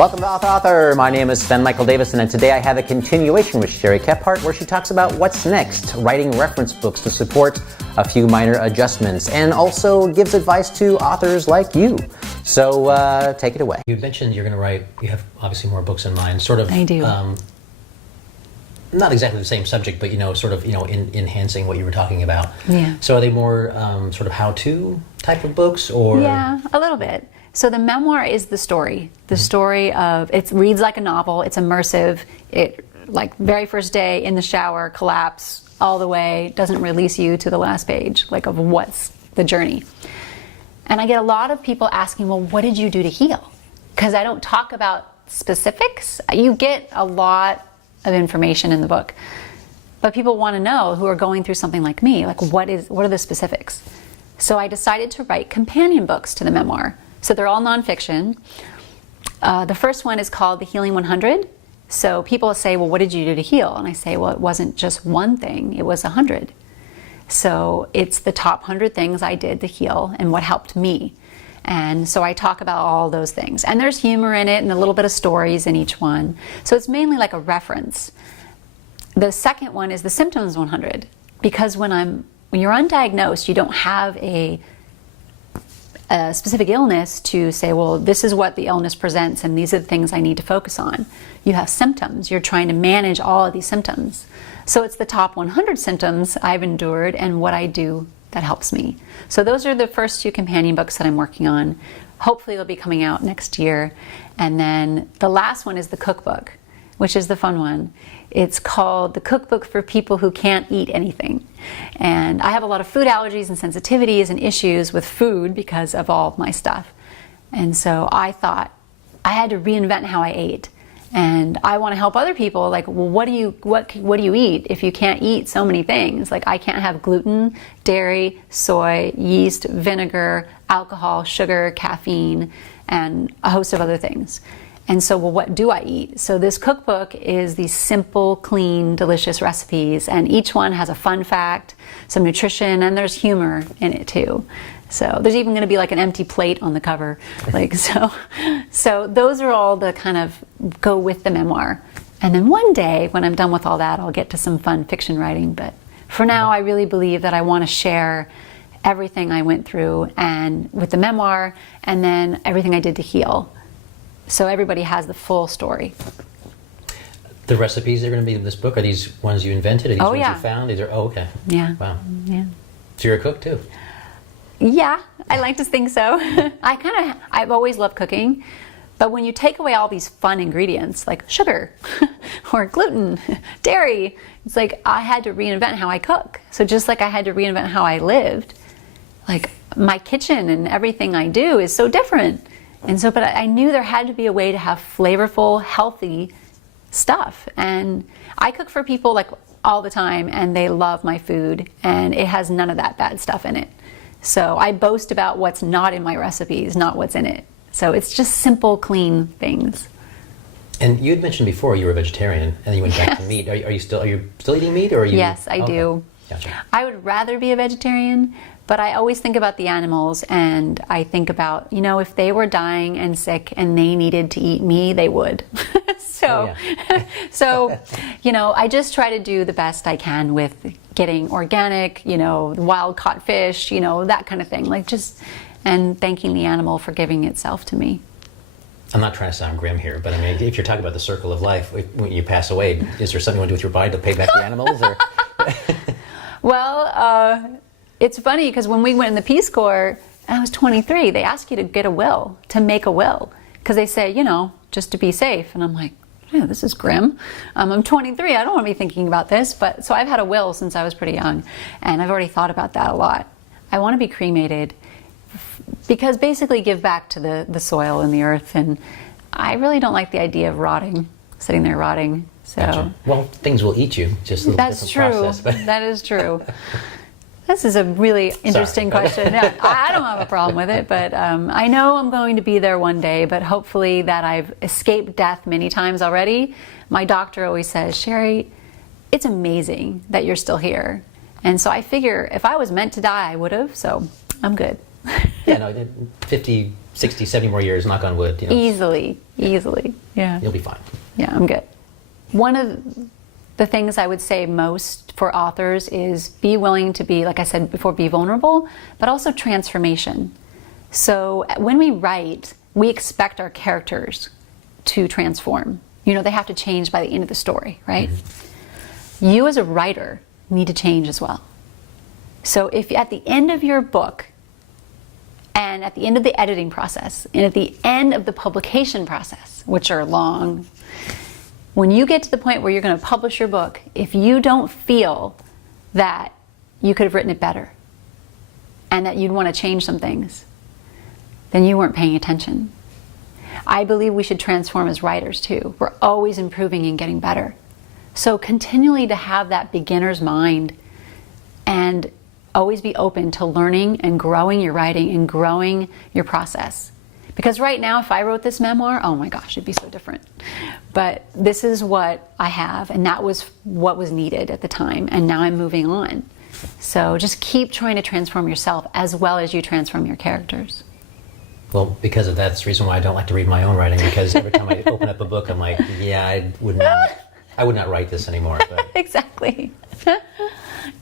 Welcome to Author. My name is Sven Michael Davison, and today I have a continuation with Cherie Kephart where she talks about what's next, writing reference books to support a few minor adjustments, and also gives advice to authors like you. So take it away. You mentioned you're going to write, you have obviously more books in mind, sort of. I do. Not exactly the same subject, but enhancing what you were talking about. Yeah. So are they more sort of how-to type of books, or? Yeah, a little bit. So the memoir is the story. The story of, it reads like a novel, it's immersive, it, like very first day in the shower, collapse all the way, doesn't release you to the last page, like of what's the journey. And I get a lot of people asking, well, what did you do to heal? Because I don't talk about specifics. You get a lot of information in the book, but people want to know, who are going through something like me, like what are the specifics? So I decided to write companion books to the memoir. So they're all nonfiction. The first one is called The Healing 100. So people say, well, what did you do to heal? And I say, well, it wasn't just one thing, it was 100. So it's the top 100 things I did to heal and what helped me. And so I talk about all those things. And there's humor in it and a little bit of stories in each one. So it's mainly like a reference. The second one is The Symptoms 100. Because when you're undiagnosed, you don't have a specific illness to say, well, this is what the illness presents and these are the things I need to focus on. You have symptoms. You're trying to manage all of these symptoms. So it's the top 100 symptoms I've endured and what I do that helps me. So those are the first two companion books that I'm working on. Hopefully they'll be coming out next year. And then the last one is the cookbook, which is the fun one. It's called The Cookbook for People Who Can't Eat Anything. And I have a lot of food allergies and sensitivities and issues with food because of all of my stuff. And so I thought I had to reinvent how I ate. And I want to help other people, like, well, what do you eat if you can't eat so many things? Like, I can't have gluten, dairy, soy, yeast, vinegar, alcohol, sugar, caffeine, and a host of other things. And so, well, what do I eat? So this cookbook is these simple, clean, delicious recipes, and each one has a fun fact, some nutrition, and there's humor in it too. So there's even going to be like an empty plate on the cover, like so. So those are all the kind of go with the memoir. And then one day, when I'm done with all that, I'll get to some fun fiction writing. But for now, I really believe that I want to share everything I went through, and with the memoir, and then everything I did to heal. So everybody has the full story. The recipes that are going to be in this book, are these ones you invented? Are these ones you found? Okay. Yeah. Wow. Yeah. So you're a cook too? Yeah, I like to think so. I've always loved cooking, but when you take away all these fun ingredients like sugar or gluten, dairy, it's like I had to reinvent how I cook. So just like I had to reinvent how I lived, like my kitchen and everything I do is so different. And so, but I knew there had to be a way to have flavorful, healthy stuff. And I cook for people like all the time, and they love my food, and it has none of that bad stuff in it. So I boast about what's not in my recipes, not what's in it. So it's just simple, clean things. And you had mentioned before you were a vegetarian, and then you went back to meat. Are you still eating meat, or are you? Yes, I do. Gotcha. I would rather be a vegetarian, but I always think about the animals, and I think about, if they were dying and sick and they needed to eat me, they would. I just try to do the best I can with getting organic, wild caught fish, that kind of thing, and thanking the animal for giving itself to me. I'm not trying to sound grim here, but I mean, if you're talking about the circle of life, when you pass away, is there something you want to do with your body to pay back the animals? Or? Well, it's funny because when we went in the Peace Corps, and I was 23, they ask you to get a will, to make a will, because they say, just to be safe. And I'm like, yeah, this is grim. I'm 23, I don't want to be thinking about this. But so I've had a will since I was pretty young, and I've already thought about that a lot. I want to be cremated because basically give back to the soil and the earth. And I really don't like the idea of rotting, sitting there rotting. So Gotcha. Well, things will eat you, just a little different process. But that is true. This is a really interesting question. Yeah, I don't have a problem with it, but I know I'm going to be there one day, but hopefully that I've escaped death many times already. My doctor always says, Cherie, it's amazing that you're still here. And so I figure if I was meant to die, I would have, so I'm good. Yeah, no, 50, 60, 70 more years, knock on wood. Easily. Yeah. You'll be fine. Yeah, I'm good. One of the things I would say most for authors is be willing to be, like I said before, be vulnerable, but also transformation. So when we write, we expect our characters to transform. They have to change by the end of the story, right? Mm-hmm. You as a writer need to change as well. So if at the end of your book, and at the end of the editing process, and at the end of the publication process, which are long, when you get to the point where you're going to publish your book, if you don't feel that you could have written it better and that you'd want to change some things, then you weren't paying attention. I believe we should transform as writers too. We're always improving and getting better. So continually to have that beginner's mind and always be open to learning and growing your writing and growing your process. Because right now, if I wrote this memoir, oh my gosh, it'd be so different. But this is what I have, and that was what was needed at the time, and now I'm moving on. So just keep trying to transform yourself as well as you transform your characters. Well, because of that, that's the reason why I don't like to read my own writing, because every time I open up a book, I'm like, yeah, I would not write this anymore. But. Exactly.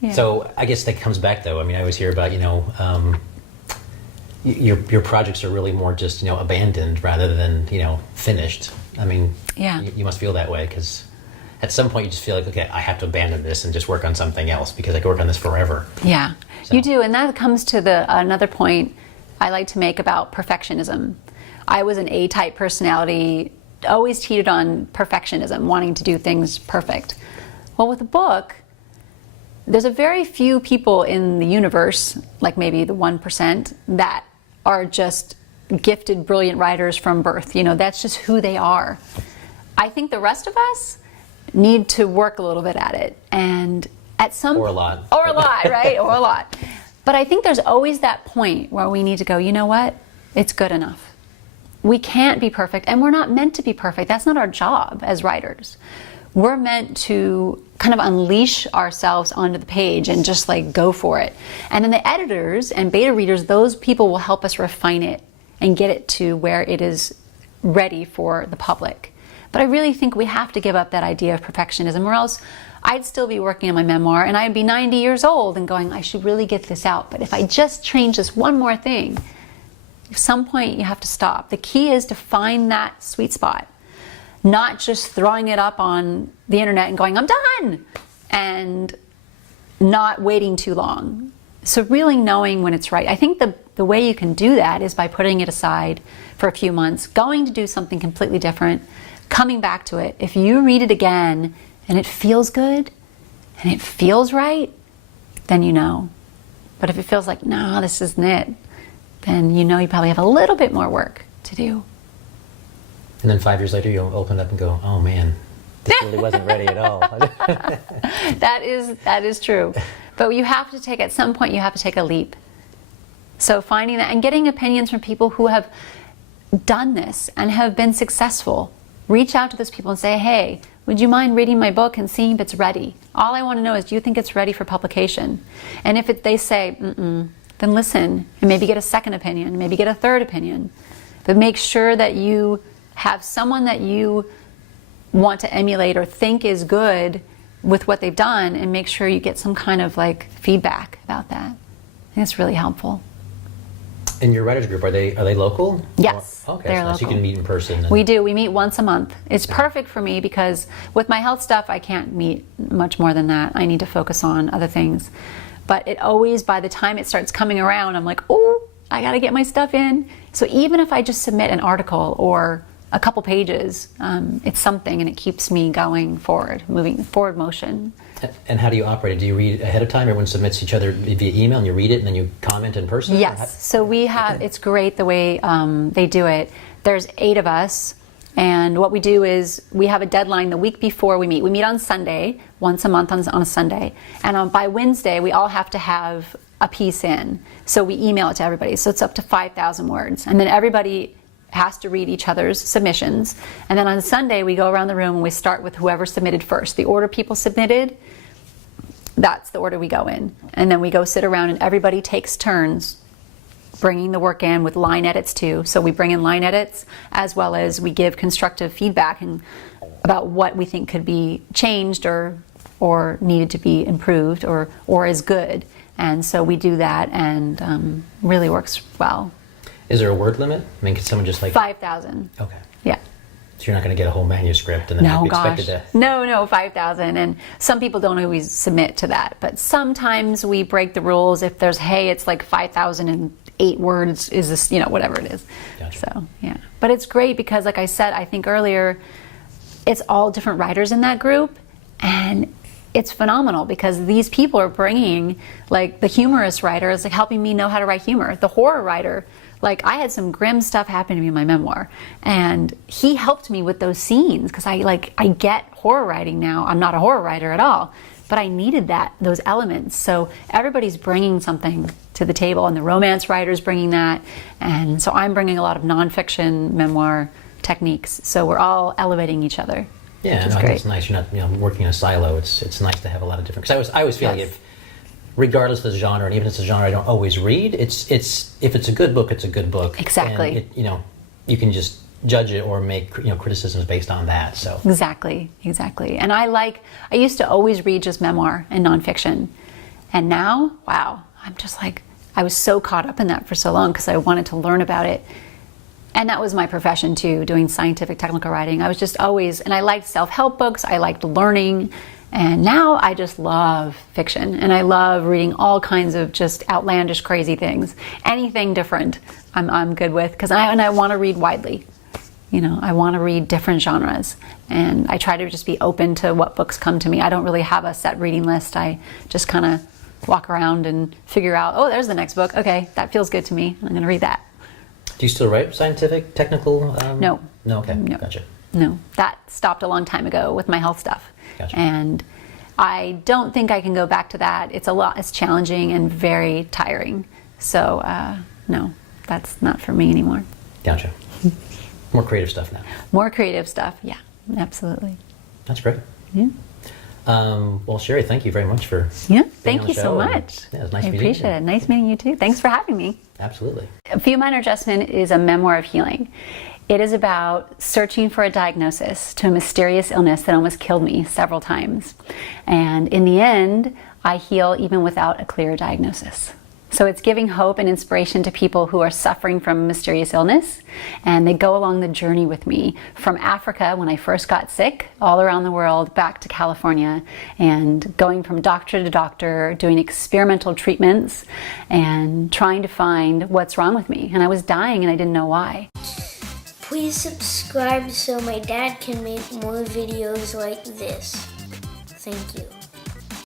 Yeah. So I guess that comes back, though. I mean, I always hear about, your projects are really more just, abandoned rather than, finished. I mean, yeah. You must feel that way, because at some point you just feel like, okay, I have to abandon this and just work on something else because I could work on this forever. Yeah, so. You do. And that comes to another point I like to make about perfectionism. I was an A-type personality, always cheated on perfectionism, wanting to do things perfect. Well, with a book, there's a very few people in the universe, like maybe the 1%, that are just gifted, brilliant writers from birth. That's just who they are. I think the rest of us need to work a little bit at it. And at some... Or a lot. Or a lot, right? Or a lot. But I think there's always that point where we need to go, you know what? It's good enough. We can't be perfect, and we're not meant to be perfect. That's not our job as writers. We're meant to kind of unleash ourselves onto the page and just go for it. And then the editors and beta readers, those people will help us refine it and get it to where it is ready for the public. But I really think we have to give up that idea of perfectionism, or else I'd still be working on my memoir and I'd be 90 years old and going, I should really get this out. But if I just change this one more thing, at some point you have to stop. The key is to find that sweet spot. Not just throwing it up on the internet and going, I'm done, and not waiting too long. So really knowing when it's right. I think the way you can do that is by putting it aside for a few months, going to do something completely different, coming back to it. If you read it again and it feels good and it feels right, then you know. But if it feels like, no, this isn't it, then you know you probably have a little bit more work to do. And then 5 years later, you'll open it up and go, oh man, this really wasn't ready at all. That is true. But you have to take, at some point, you have to take a leap. So finding that and getting opinions from people who have done this and have been successful. Reach out to those people and say, hey, would you mind reading my book and seeing if it's ready? All I want to know is, do you think it's ready for publication? And if they say, then listen and maybe get a second opinion, maybe get a third opinion. But make sure that you have someone that you want to emulate or think is good with what they've done, and make sure you get some kind of feedback about that. I think it's really helpful. And your writers group, are they local? Yes, okay, they're so local. you can meet in person. We do. We meet once a month. It's perfect for me because with my health stuff, I can't meet much more than that. I need to focus on other things. But it always, by the time it starts coming around, I'm like, oh, I got to get my stuff in. So even if I just submit an article or a couple pages, it's something, and it keeps me going forward, moving forward motion. And how do you operate it? Do you read ahead of time? Everyone submits each other via email and you read it and then you comment in person? Yes. So we have, it's great the way they do it. There's 8 of us, and what we do is we have a deadline the week before we meet. We meet on Sunday, once a month on a Sunday. And by Wednesday, we all have to have a piece in. So we email it to everybody. So it's up to 5,000 words. And then everybody has to read each other's submissions. And then on Sunday, we go around the room and we start with whoever submitted first. The order people submitted, that's the order we go in. And then we go sit around and everybody takes turns bringing the work in with line edits too. So we bring in line edits as well as we give constructive feedback and about what we think could be changed or needed to be improved or is good. And so we do that, and really works well. Is there a word limit? I mean, can someone just like 5,000. Okay. Yeah. So you're not going to get a whole manuscript and then No, be gosh. expected to. No, 5,000. And some people don't always submit to that, but sometimes we break the rules if there's, hey, it's like 5,008 words. Is this, whatever it is. Gotcha. So yeah, but it's great because, like I said, I think earlier, it's all different writers in that group, and it's phenomenal because these people are bringing, like, the humorous writer is like helping me know how to write humor. The horror writer, like, I had some grim stuff happen to me in my memoir, and he helped me with those scenes because I get horror writing now. I'm not a horror writer at all, but I needed those elements. So everybody's bringing something to the table, and the romance writer's bringing that, and so I'm bringing a lot of nonfiction memoir techniques. So we're all elevating each other. Yeah, which is I think great. it's nice. You're not working in a silo. It's nice to have a lot of different. Because I always feel like if, regardless of the genre, and even if it's a genre I don't always read, it's if it's a good book, it's a good book. Exactly. And you can just judge it or make criticisms based on that. So Exactly. And I used to always read just memoir and nonfiction, and now, wow, I'm just like, I was so caught up in that for so long because I wanted to learn about it. And that was my profession too, doing scientific technical writing. I was just always, and I liked self-help books, I liked learning, and now I just love fiction, and I love reading all kinds of just outlandish, crazy things. Anything different, I'm good with, because I want to read widely. I want to read different genres, and I try to just be open to what books come to me. I don't really have a set reading list. I just kind of walk around and figure out, oh, there's the next book. Okay, that feels good to me. I'm going to read that. do you still write scientific, technical? No. No. Okay. No. Gotcha. No, that stopped a long time ago with my health stuff. Gotcha. And I don't think I can go back to that. It's challenging and very tiring. So no, that's not for me anymore. Gotcha. More creative stuff now. More creative stuff, yeah, absolutely. That's great. Yeah. Well, Cherie, thank you very much for Yeah, being thank on the you so show. much. Yeah, it was nice I meeting you. appreciate it. Nice meeting you too. Thanks for having me. Absolutely. A Few Minor Adjustment is a memoir of healing. It is about searching for a diagnosis to a mysterious illness that almost killed me several times. And in the end, I heal even without a clear diagnosis. So it's giving hope and inspiration to people who are suffering from a mysterious illness, and they go along the journey with me from Africa when I first got sick, all around the world, back to California, and going from doctor to doctor, doing experimental treatments, and trying to find what's wrong with me. And I was dying and I didn't know why. Please subscribe so my dad can make more videos like this. Thank you.